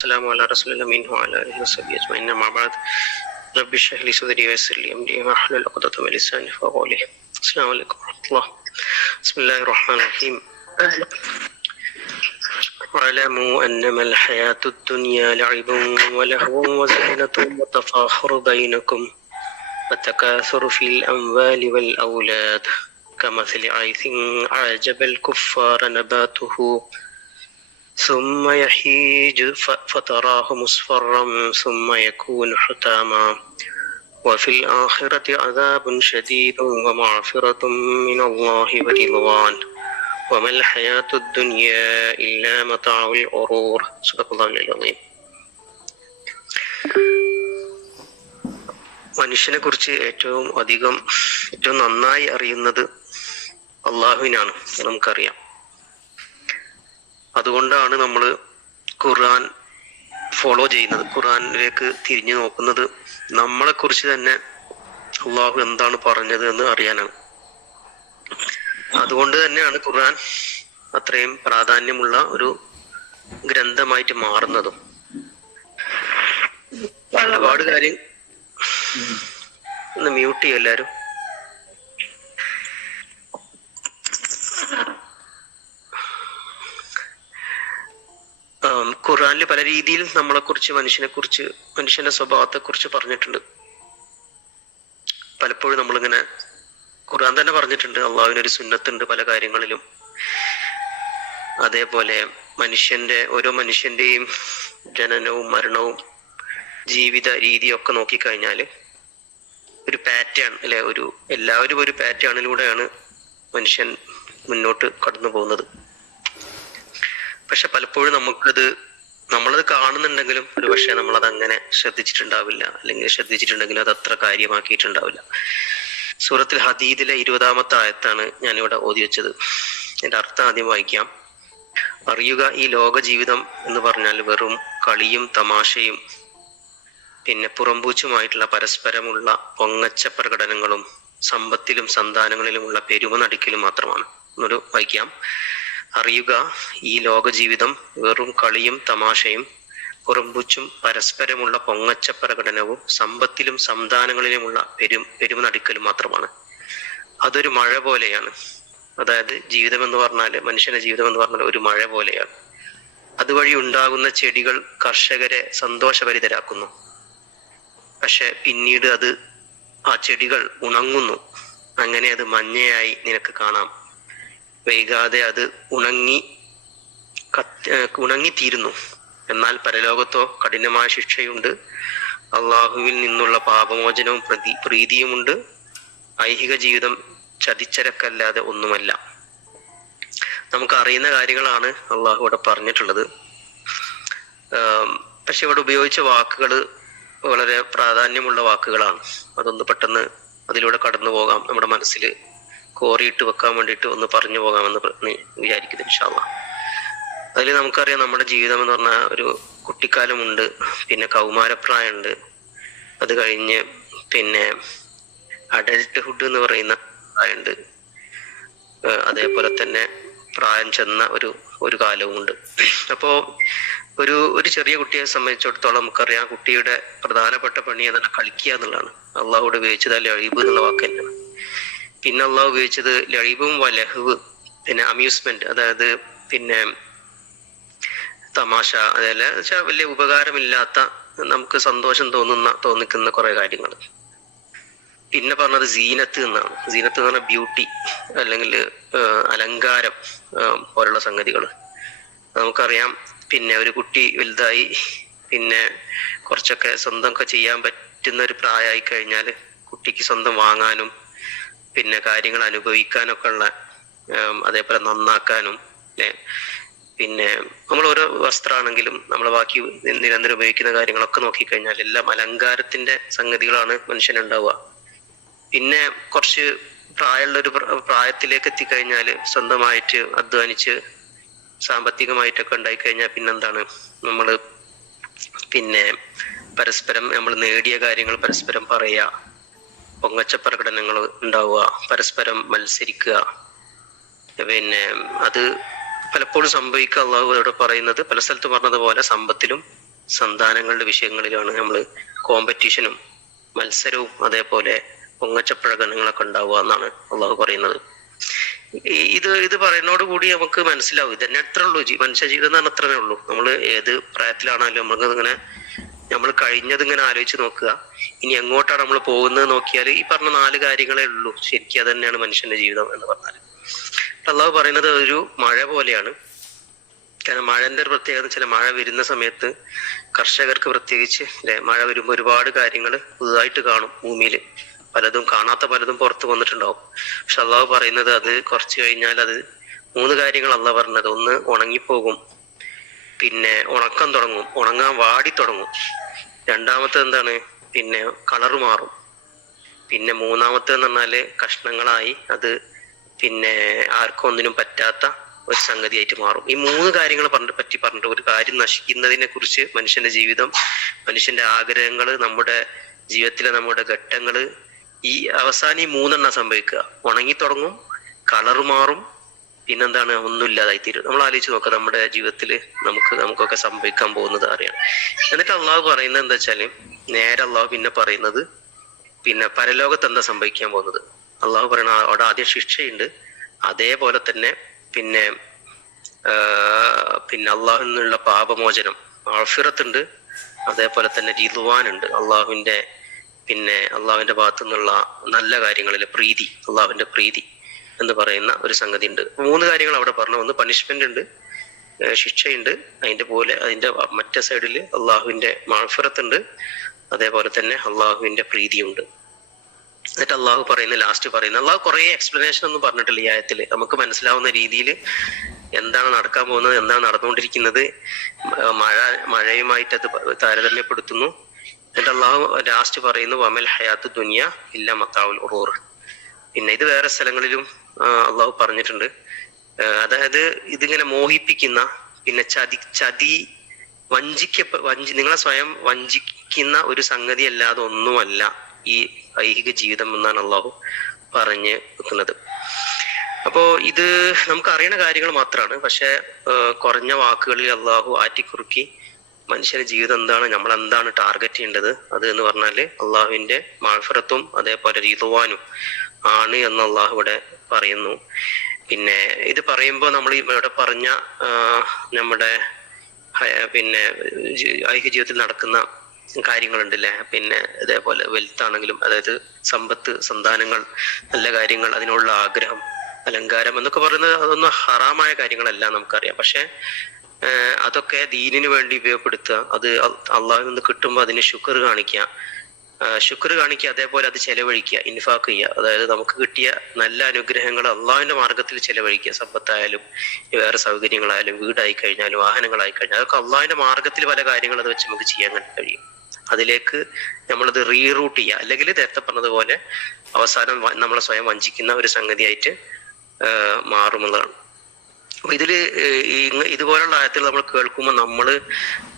السلام على رسول الله منه وعلى آله وصحبه أجمعين. أما بعد رب اشرح لي صدري ويسر لي أمري واحلل عقدة من لساني يفقهوا قولي السلام عليكم ورحمة الله. بسم الله الرحمن الرحيم. واعلموا أنما الحياة الدنيا لعب ولهو وزينة وتفاخر بينكم وتكاثر في الأموال والأولاد. كمثل غيث اعجب الكفار نباته. ثم يحيج ف- فتراه مصفرا ثم يكون حتاما وفي الآخرة عذاب شديد ومغفرة من الله ورضوان وما الحياة الدنيا إلا متاع الغرور صدق الله العظيم മനുഷ്യനെ കുറിച്ച് ഏറ്റവും അധികം ഏറ്റവും നന്നായി അറിയുന്നത് അള്ളാഹുവിനാണ് അത് നമുക്കറിയാം അതുകൊണ്ടാണ് നമ്മൾ ഖുർആൻ ഫോളോ ചെയ്യുന്നത്. ഖുർആനിലേക്ക് തിരിഞ്ഞു നോക്കുന്നത് നമ്മളെ കുറിച്ച് തന്നെ അള്ളാഹു എന്താണ് പറഞ്ഞത് എന്ന് അറിയാനാണ്. അതുകൊണ്ട് തന്നെയാണ് ഖുർആൻ അത്രയും പ്രാധാന്യമുള്ള ഒരു ഗ്രന്ഥമായിട്ട് മാറുന്നതും. ഒരുപാട് കാര്യം ഒന്ന് മ്യൂട്ട് ചെയ്യും എല്ലാരും ആം, ഖുർആനിൽ പല രീതിയിൽ നമ്മളെ കുറിച്ച് മനുഷ്യനെ കുറിച്ച് മനുഷ്യന്റെ സ്വഭാവത്തെ കുറിച്ച് പറഞ്ഞിട്ടുണ്ട്. പലപ്പോഴും നമ്മളിങ്ങനെ ഖുർആൻ തന്നെ പറഞ്ഞിട്ടുണ്ട്. അള്ളാഹുവിനൊരു സുന്നത്തുണ്ട് പല കാര്യങ്ങളിലും. അതേപോലെ മനുഷ്യന്റെ ഓരോ മനുഷ്യന്റെയും ജനനവും മരണവും ജീവിത രീതിയൊക്കെ നോക്കിക്കഴിഞ്ഞാൽ ഒരു പാറ്റേൺ അല്ലെ ഒരു എല്ലാവരും ഒരു പാറ്റേണിലൂടെയാണ് മനുഷ്യൻ മുന്നോട്ട് കടന്നു പോകുന്നത് പക്ഷെ പലപ്പോഴും നമുക്കത് നമ്മളത് കാണുന്നുണ്ടെങ്കിലും ഒരു പക്ഷെ നമ്മളത് അങ്ങനെ ശ്രദ്ധിച്ചിട്ടുണ്ടാവില്ല. അല്ലെങ്കിൽ ശ്രദ്ധിച്ചിട്ടുണ്ടെങ്കിലും അത് അത്ര കാര്യമാക്കിയിട്ടുണ്ടാവില്ല. സൂറത്തിൽ ഹദീദിലെ ഇരുപതാമത്തെ ആയത്താണ് ഞാനിവിടെ ഓതി വെച്ചത്. എന്റെ അർത്ഥം ആദ്യം വായിക്കാം. അറിയുക ഈ ലോക ജീവിതം എന്ന് പറഞ്ഞാൽ വെറും കളിയും തമാശയും പിന്നെ പുറംപൂച്ചുമായിട്ടുള്ള പരസ്പരമുള്ള പൊങ്ങച്ച പ്രകടനങ്ങളും സമ്പത്തിലും സന്താനങ്ങളിലുമുള്ള പെരുമ മാത്രമാണ്. എന്നൊരു വായിക്കാം. അറിയുക ഈ ലോക ജീവിതം വെറും കളിയും തമാശയും പുറമ്പുച്ചും പരസ്പരമുള്ള പൊങ്ങച്ച പ്രകടനവും സമ്പത്തിലും സന്താനങ്ങളിലുമുള്ള പെരും പെരുമനടുക്കലും മാത്രമാണ്. അതൊരു മഴ പോലെയാണ്. അതായത് ജീവിതം എന്ന് പറഞ്ഞാൽ മനുഷ്യന്റെ ജീവിതം എന്ന് പറഞ്ഞാൽ ഒരു മഴ പോലെയാണ്. അതുവഴി ഉണ്ടാകുന്ന ചെടികൾ കർഷകരെ സന്തോഷഭരിതരാക്കുന്നു. പക്ഷെ പിന്നീട് അത് ആ ചെടികൾ ഉണങ്ങുന്നു. അങ്ങനെ അത് മഞ്ഞയായി നിനക്ക് കാണാം. വൈകാതെ അത് ഉണങ്ങി ഉണങ്ങിത്തീരുന്നു. എന്നാൽ പരലോകത്തോ കഠിനമായ ശിക്ഷയുണ്ട്. അള്ളാഹുവിൽ നിന്നുള്ള പാപമോചനവും പ്രതി പ്രീതിയുമുണ്ട്. ഐഹിക ജീവിതം ചതിച്ചരക്കല്ലാതെ ഒന്നുമല്ല. നമുക്ക് അറിയുന്ന കാര്യങ്ങളാണ് അള്ളാഹു ഇവിടെ പറഞ്ഞിട്ടുള്ളത്. പക്ഷെ ഇവിടെ ഉപയോഗിച്ച വാക്കുകൾ വളരെ പ്രാധാന്യമുള്ള വാക്കുകളാണ്. അതൊന്ന് പെട്ടെന്ന് അതിലൂടെ കടന്നു പോകാം നമ്മുടെ മനസ്സിൽ കോറിയിട്ട് വെക്കാൻ വേണ്ടിയിട്ട് ഒന്ന് പറഞ്ഞു പോകാമെന്ന് വിചാരിക്കുന്നു ഇൻഷാല്ല അതിൽ നമുക്കറിയാം നമ്മുടെ ജീവിതം എന്ന് പറഞ്ഞാൽ ഒരു കുട്ടിക്കാലമുണ്ട് പിന്നെ കൗമാരപ്രായമുണ്ട്. അത് കഴിഞ്ഞ് പിന്നെ അഡൽട്ട്ഹുഡ് എന്ന് പറയുന്ന പ്രായമുണ്ട്. അതേപോലെ തന്നെ പ്രായം ചെന്ന ഒരു ഒരു കാലവുമുണ്ട്. അപ്പോ ഒരു ഒരു ചെറിയ കുട്ടിയെ സംബന്ധിച്ചിടത്തോളം നമുക്കറിയാം കുട്ടിയുടെ പ്രധാനപ്പെട്ട പണി എന്താണ് കളിക്കുക എന്നുള്ളതാണ്. അള്ളാഹോട് ഉപയോഗിച്ചതല്ലേ അഴിവ് എന്നുള്ള വാക്ക് തന്നെയാണ്. പിന്നെ അള്ളാഹ് ഉപയോഗിച്ചത് ലഴിവും വലഹുവ് പിന്നെ അമ്യൂസ്മെന്റ് അതായത് പിന്നെ തമാശ അതല്ല വെച്ചാൽ വലിയ ഉപകാരമില്ലാത്ത നമുക്ക് സന്തോഷം തോന്നുന്ന തോന്നിക്കുന്ന കുറെ കാര്യങ്ങൾ പിന്നെ പറഞ്ഞത് സീനത്ത് എന്നാണ്. സീനത്ത് എന്ന് പറഞ്ഞ ബ്യൂട്ടി അല്ലെങ്കിൽ അലങ്കാരം പോലുള്ള സംഗതികൾ നമുക്കറിയാം പിന്നെ ഒരു കുട്ടി വലുതായി പിന്നെ കുറച്ചൊക്കെ സ്വന്തമൊക്കെ ചെയ്യാൻ പറ്റുന്ന ഒരു പ്രായമായി കഴിഞ്ഞാൽ കുട്ടിക്ക് സ്വന്തം വാങ്ങാനും പിന്നെ കാര്യങ്ങൾ അനുഭവിക്കാനൊക്കെ ഉള്ള അതേപോലെ നന്നാക്കാനും പിന്നെ നമ്മൾ ഓരോ വസ്ത്രമാണെങ്കിലും നമ്മൾ ബാക്കി നിരന്തരം ഉപയോഗിക്കുന്ന കാര്യങ്ങളൊക്കെ നോക്കിക്കഴിഞ്ഞാൽ എല്ലാം അലങ്കാരത്തിന്റെ സംഗതികളാണ് മനുഷ്യനുണ്ടാവുക. പിന്നെ കുറച്ച് പ്രായമുള്ള ഒരു പ്ര- പ്രായത്തിലേക്ക് എത്തിക്കഴിഞ്ഞാൽ സ്വന്തമായിട്ട് അധ്വാനിച്ച് സാമ്പത്തികമായിട്ടൊക്കെ ഉണ്ടായി ഉണ്ടായിക്കഴിഞ്ഞാൽ പിന്നെന്താണ് നമ്മൾ പിന്നെ പരസ്പരം നമ്മൾ നേടിയ കാര്യങ്ങൾ പരസ്പരം പറയുക. പൊങ്ങച്ച പ്രകടനങ്ങൾ ഉണ്ടാവുക പരസ്പരം മത്സരിക്കുക. പിന്നെ അത് പലപ്പോഴും സംഭവിക്കുക. അള്ളാഹു ഇവിടെ പറയുന്നത് പല സ്ഥലത്ത് പറഞ്ഞതുപോലെ സമ്പത്തിലും സന്താനങ്ങളുടെ വിഷയങ്ങളിലാണ് നമ്മൾ കോമ്പറ്റീഷനും മത്സരവും അതേപോലെ പൊങ്ങച്ച പ്രകടനങ്ങളൊക്കെ ഉണ്ടാവുക എന്നാണ് അള്ളാഹു പറയുന്നത്. ഇത് ഇത് പറയുന്നതോട് കൂടി നമുക്ക് മനസ്സിലാവും. ഇതന്നെ അത്രേ ഉള്ളൂ മനുഷ്യ ജീവിതം പറഞ്ഞാൽ അത്രേ ഉള്ളൂ നമ്മൾ ഏത് പ്രായത്തിലാണെങ്കിലും നമുക്ക് ഇങ്ങനെ നമ്മൾ കഴിഞ്ഞത് ഇങ്ങനെ ആലോചിച്ച് നോക്കുക. ഇനി എങ്ങോട്ടാണ് നമ്മൾ പോകുന്നത് നോക്കിയാൽ ഈ പറഞ്ഞ നാല് കാര്യങ്ങളേ ഉള്ളൂ. ശരിക്കും അത് തന്നെയാണ് മനുഷ്യന്റെ ജീവിതം എന്ന് പറഞ്ഞാൽ. അള്ളാഹ് പറയുന്നത് ഒരു മഴ പോലെയാണ്. കാരണം മഴന്റെ ഒരു പ്രത്യേകത ചില മഴ വരുന്ന സമയത്ത് കർഷകർക്ക് പ്രത്യേകിച്ച് അല്ലെ മഴ വരുമ്പോൾ ഒരുപാട് കാര്യങ്ങൾ പുതുതായിട്ട് കാണും ഭൂമിയിൽ. പലതും കാണാത്ത പലതും പുറത്ത് വന്നിട്ടുണ്ടാവും. പക്ഷെ അള്ളാഹ് പറയുന്നത് അത് കുറച്ച് കഴിഞ്ഞാൽ അത് മൂന്ന് കാര്യങ്ങൾ അള്ളാഹ് പറഞ്ഞത്. ഒന്ന് ഉണങ്ങിപ്പോകും. പിന്നെ ഉണക്കം തുടങ്ങും. ഉണങ്ങാൻ വാടി തുടങ്ങും. രണ്ടാമത്തെ എന്താണ്? പിന്നെ കളർ മാറും. പിന്നെ മൂന്നാമത്തെ എന്ന് പറഞ്ഞാൽ കഷ്ണങ്ങളായി അത് പിന്നെ ആർക്കും ഒന്നിനും പറ്റാത്ത ഒരു സംഗതിയായിട്ട് മാറും. ഈ മൂന്ന് കാര്യങ്ങൾ പറഞ്ഞ പറ്റി പറഞ്ഞിട്ട് ഒരു കാര്യം നശിക്കുന്നതിനെ കുറിച്ച് മനുഷ്യന്റെ ജീവിതം മനുഷ്യന്റെ ആഗ്രഹങ്ങൾ നമ്മുടെ ജീവിതത്തിലെ നമ്മുടെ ഘട്ടങ്ങൾ ഈ അവസാനം ഈ മൂന്നെണ്ണം സംഭവിക്കുക. ഉണങ്ങി തുടങ്ങും കളർ മാറും പിന്നെന്താണ്? ഒന്നുമില്ലാതായി തീരും നമ്മൾ ആലോചിച്ച് നോക്കാം നമ്മുടെ ജീവിതത്തിൽ നമുക്ക് നമുക്കൊക്കെ സംഭവിക്കാൻ പോകുന്നത് അറിയാം. എന്നിട്ട് അള്ളാഹു പറയുന്നത് എന്താ വെച്ചാൽ നേരെ അള്ളാഹു പിന്നെ പറയുന്നത് പിന്നെ പരലോകത്ത് എന്താ സംഭവിക്കാൻ പോകുന്നത്? അള്ളാഹു പറയണ അവിടെ ആദ്യം ശിക്ഷയുണ്ട്. അതേപോലെ തന്നെ പിന്നെ പിന്നെ അള്ളാഹു നിന്നുള്ള പാപമോചനം. ആഫിറത്തുണ്ട് അതേപോലെ തന്നെ ഉണ്ട് അള്ളാഹുവിന്റെ പിന്നെ അള്ളാഹുവിന്റെ ഭാഗത്തു നിന്നുള്ള നല്ല കാര്യങ്ങളിലെ പ്രീതി അള്ളാഹുവിന്റെ പ്രീതി. എന്ന് പറയുന്ന ഒരു സംഗതി ഉണ്ട് മൂന്ന് കാര്യങ്ങൾ അവിടെ പറഞ്ഞു. ഒന്ന് പണിഷ്മെന്റ് ഉണ്ട് ശിക്ഷയുണ്ട്. അതിന്റെ പോലെ അതിന്റെ മറ്റേ സൈഡിൽ അള്ളാഹുവിന്റെ മാഫിറത്തുണ്ട് അതേപോലെ തന്നെ അള്ളാഹുവിന്റെ പ്രീതിയുണ്ട്. എന്നിട്ട് അള്ളാഹു പറയുന്ന ലാസ്റ്റ് പറയുന്ന അള്ളാഹു കുറെ എക്സ്പ്ലനേഷൻ ഒന്നും പറഞ്ഞിട്ടില്ല ഈ ആയത്തിൽ നമുക്ക് മനസ്സിലാവുന്ന രീതിയിൽ എന്താണ് നടക്കാൻ പോകുന്നത് എന്താണ് നടന്നുകൊണ്ടിരിക്കുന്നത് മഴ മഴയുമായിട്ട് അത് താരതമ്യപ്പെടുത്തുന്നു. എന്നിട്ട് അള്ളാഹു ലാസ്റ്റ് പറയുന്നു വമൽ ഹയാത്ത് ദുനിയ ഇല്ല മത്താവുൽ ഉറൂർ. പിന്നെ ഇത് വേറെ സ്ഥലങ്ങളിലും അള്ളാഹു പറഞ്ഞിട്ടുണ്ട്. അതായത് ഇതിങ്ങനെ മോഹിപ്പിക്കുന്ന പിന്നെ ചതി ചതി വഞ്ചിക്ക വഞ്ചി നിങ്ങളെ സ്വയം വഞ്ചിക്കുന്ന ഒരു സംഗതി അല്ലാതെ ഒന്നുമല്ല ഈ ഐഹിക ജീവിതം എന്നാണ് അള്ളാഹു പറഞ്ഞ് വെക്കുന്നത്. അപ്പോ ഇത് നമുക്ക് അറിയുന്ന കാര്യങ്ങൾ മാത്രമാണ് പക്ഷെ കുറഞ്ഞ വാക്കുകളിൽ അള്ളാഹു ആറ്റിക്കുറുക്കി മനുഷ്യന്റെ ജീവിതം എന്താണ് നമ്മൾ എന്താണ് ടാർഗറ്റ് ചെയ്യേണ്ടത് അത് എന്ന് പറഞ്ഞാൽ അള്ളാഹുവിന്റെ മാഫറത്തും അതേപോലെ രീതുവാനും ആണ് എന്ന് അള്ളാഹു ഇവിടെ പറയുന്നു. പിന്നെ ഇത് പറയുമ്പോൾ നമ്മൾ ഇവിടെ പറഞ്ഞ നമ്മുടെ പിന്നെ ഐഹിക ജീവിതത്തിൽ നടക്കുന്ന കാര്യങ്ങളുണ്ടല്ലേ? പിന്നെ ഇതേപോലെ വെൽത്ത് ആണെങ്കിലും അതായത് സമ്പത്ത് സന്താനങ്ങൾ നല്ല കാര്യങ്ങൾ അതിനുള്ള ആഗ്രഹം അലങ്കാരം എന്നൊക്കെ പറയുന്നത് അതൊന്നും ഹറാമായ കാര്യങ്ങളല്ല നമുക്കറിയാം. പക്ഷെ അതൊക്കെ ദീനിന് വേണ്ടി ഉപയോഗപ്പെടുത്തുക. അത് അള്ളാഹിൽ നിന്ന് കിട്ടുമ്പോൾ അതിന് ശുക്ർ കാണിക്കുക. ശുക്ർ കാണിക്കുക അതേപോലെ അത് ചെലവഴിക്കുക ഇൻഫാക്ക് ചെയ്യുക. അതായത് നമുക്ക് കിട്ടിയ നല്ല അനുഗ്രഹങ്ങൾ അള്ളാഹുവിന്റെ മാർഗത്തിൽ ചെലവഴിക്കുക. സമ്പത്തായാലും വേറെ സൗകര്യങ്ങളായാലും വീടായി കഴിഞ്ഞാലും വാഹനങ്ങളായി കഴിഞ്ഞാലും അതൊക്കെ അള്ളാഹുവിന്റെ മാർഗത്തിൽ പല കാര്യങ്ങൾ അത് വെച്ച് നമുക്ക് ചെയ്യാൻ കഴിയും. അതിലേക്ക് നമ്മളത് റീറൂട്ട് ചെയ്യുക. അല്ലെങ്കിൽ നേരത്തെ പറഞ്ഞതുപോലെ അവസാനം നമ്മളെ സ്വയം വഞ്ചിക്കുന്ന ഒരു സംഗതിയായിട്ട് മാറുമെന്നതാണ് ഇങ്ങ- ഇതുപോലുള്ള ആയത്തിൽ നമ്മൾ കേൾക്കുമ്പോൾ നമ്മൾ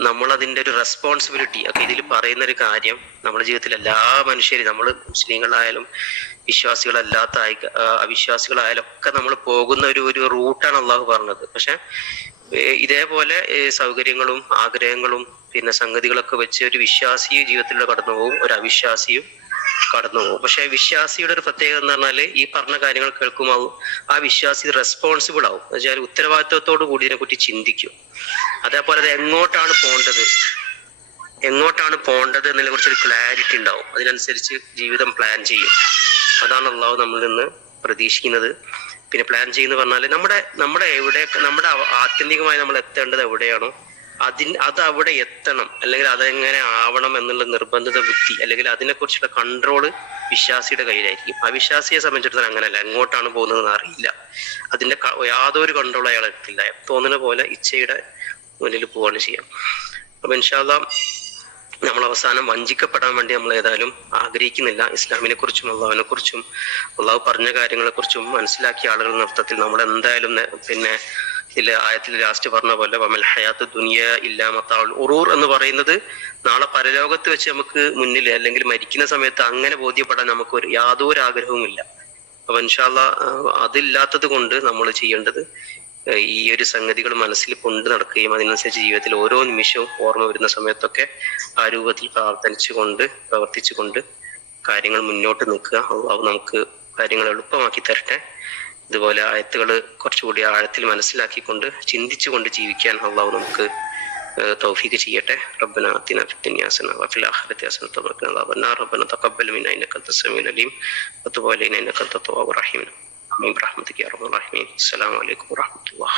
നമ്മൾ അതിന്റെ ഒരു റെസ്പോൺസിബിലിറ്റി ഒക്കെ ഇതിൽ പറയുന്ന ഒരു കാര്യം നമ്മുടെ ജീവിതത്തിൽ എല്ലാ മനുഷ്യരും നമ്മൾ മുസ്ലിങ്ങളായാലും വിശ്വാസികളല്ലാത്ത അവിശ്വാസികളായാലും ഒക്കെ നമ്മൾ പോകുന്ന ഒരു ഒരു റൂട്ടാണ് അള്ളാഹു പറഞ്ഞത്. പക്ഷെ ഇതേപോലെ സൗകര്യങ്ങളും ആഗ്രഹങ്ങളും പിന്നെ സംഗതികളൊക്കെ വെച്ച് ഒരു വിശ്വാസിയും ജീവിതത്തിലൂടെ കടന്നു പോകും ഒരു അവിശ്വാസിയും കടന്നു പോകും. പക്ഷെ വിശ്വാസിയുടെ ഒരു പ്രത്യേകത എന്ന് പറഞ്ഞാൽ ഈ പറഞ്ഞ കാര്യങ്ങൾ കേൾക്കുമ്പോൾ ആ വിശ്വാസി റെസ്പോൺസിബിൾ ആവും. എന്ന് വെച്ചാൽ ഉത്തരവാദിത്വത്തോടു കൂടി ഇതിനെക്കുറിച്ച് ചിന്തിക്കും. അതേപോലെ അത് എങ്ങോട്ടാണ് പോകേണ്ടത്? എങ്ങോട്ടാണ് പോകേണ്ടത് എന്നതിനെ കുറിച്ച് ഒരു ക്ലാരിറ്റി ഉണ്ടാവും. അതിനനുസരിച്ച് ജീവിതം പ്ലാൻ ചെയ്യും. അതാണ് അള്ളാഹു നമ്മളിൽ നിന്ന് പ്രതീക്ഷിക്കുന്നത്. പിന്നെ പ്ലാൻ ചെയ്യുന്ന പറഞ്ഞാൽ നമ്മുടെ നമ്മുടെ എവിടെ നമ്മുടെ ആത്യന്തികമായി നമ്മൾ എത്തേണ്ടത് എവിടെയാണോ അതിന് അത് അവിടെ എത്തണം. അല്ലെങ്കിൽ അതെങ്ങനെ ആവണം എന്നുള്ള നിർബന്ധിത ബുദ്ധി അല്ലെങ്കിൽ അതിനെക്കുറിച്ചുള്ള കൺട്രോൾ വിശ്വാസിയുടെ കയ്യിലായിരിക്കും. അവിശ്വാസിയെ സംബന്ധിച്ചിടത്തോളം അങ്ങനെയല്ല എങ്ങോട്ടാണ് പോകുന്നതെന്ന് അറിയില്ല. അതിന്റെ യാതൊരു കൺട്രോൾ അയാൾ എത്തില്ല തോന്നുന്ന പോലെ ഇച്ഛയുടെ മുന്നിൽ പോവാണ് ചെയ്യാം. അപ്പൊ ഇൻഷാല്ല നമ്മൾ അവസാനം വഞ്ചിക്കപ്പെടാൻ വേണ്ടി നമ്മൾ ഏതായാലും ആഗ്രഹിക്കുന്നില്ല. ഇസ്ലാമിനെ കുറിച്ചും അള്ളാഹുവിനെ കുറിച്ചും അള്ളാഹു പറഞ്ഞ കാര്യങ്ങളെ കുറിച്ചും മനസ്സിലാക്കിയ ആളുകൾ നൃത്തത്തിൽ നമ്മൾ എന്തായാലും പിന്നെ ഇതിൽ ആയത്തിൽ ലാസ്റ്റ് പറഞ്ഞ പോലെ വമൽ ഹയാത്ത് ദുനിയ ഇല്ലാമത്താൾ ഉറൂർ എന്ന് പറയുന്നത് നാളെ പരലോകത്ത് വെച്ച് നമുക്ക് മുന്നിൽ അല്ലെങ്കിൽ മരിക്കുന്ന സമയത്ത് അങ്ങനെ ബോധ്യപ്പെടാൻ നമുക്ക് ഒരു യാതൊരു ആഗ്രഹവും ഇല്ല. അപ്പൊ ഇൻഷാല്ല അതില്ലാത്തത് കൊണ്ട് നമ്മൾ ചെയ്യേണ്ടത് ഈ ഒരു സംഗതികൾ മനസ്സിൽ കൊണ്ട് നടക്കുകയും അതിനനുസരിച്ച് ജീവിതത്തിൽ ഓരോ നിമിഷവും ഓർമ്മ വരുന്ന സമയത്തൊക്കെ ആ രൂപത്തിൽ പ്രാർത്ഥിച്ചുകൊണ്ട് പ്രവർത്തിച്ചുകൊണ്ട് കാര്യങ്ങൾ മുന്നോട്ട് നിൽക്കുക. അത് നമുക്ക് കാര്യങ്ങൾ എളുപ്പമാക്കി തരട്ടെ. ഇതുപോലെ ആയത്തുകൾ കുറച്ചുകൂടി ആഴത്തിൽ മനസ്സിലാക്കിക്കൊണ്ട് ചിന്തിച്ചുകൊണ്ട് ജീവിക്കാൻ അള്ളാഹു നമുക്ക് ഏഹ് തൗഫീഖ് ചെയ്യട്ടെ ربنا آتنا في الدنيا حسنة وفي الآخرة حسنة وقنا عذاب النار ربنا تقبل منا إنك أنت السميع العليم وتب علينا إنك أنت التواب الرحيم آمين برحمتك يا رب الراحمين السلام عليكم ورحمة الله